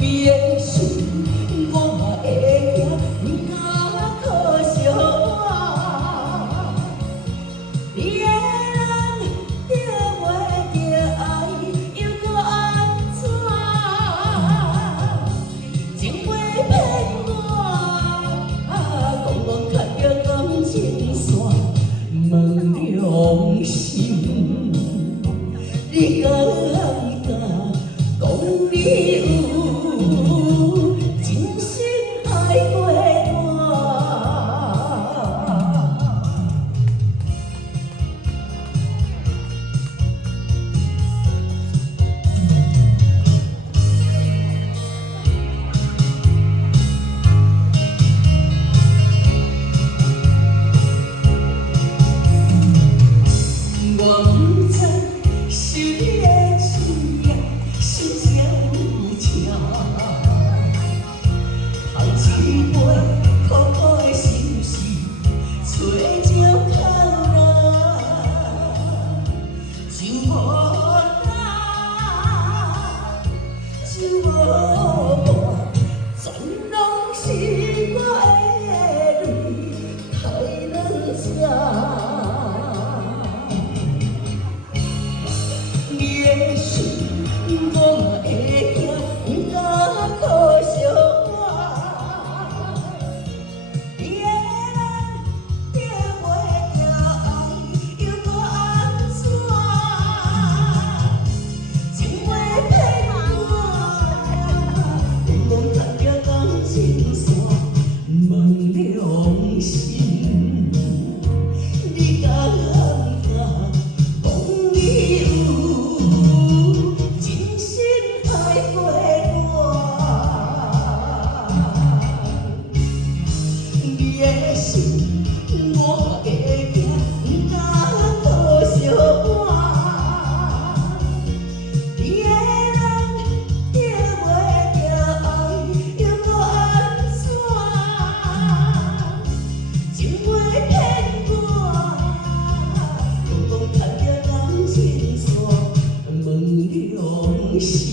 也许我会行，不可惜我。你的人得袂着爱，又搁安怎？情话骗我，讲我牵着感情线，问良心，你敢讲你有真心爱过我？我不知是你的心意，心情有情，捧一杯苦苦的心事，找借口啦，就无咱，就无我，全拢是我的泪太软渣。也许我会行，不敢可惜我。你的人得袂着爱，又搁安怎？情话骗我，讲讲牵着感情线，问良心，你敢讲你有？真心爱过我，你的心我会行，不敢可惜我。你的人得袂着爱，又搁安怎？情话骗我，讲牵着感情线，问良心。